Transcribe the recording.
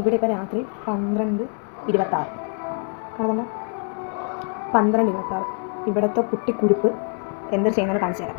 ഇവിടെ ഇപ്പോൾ രാത്രി 12:26 കാണുന്നുണ്ടോ? 12:26. ഇവിടുത്തെ കുട്ടിക്കുരുപ്പ് എന്ത് ചെയ്യുന്നത് കാണിച്ചു തരാം.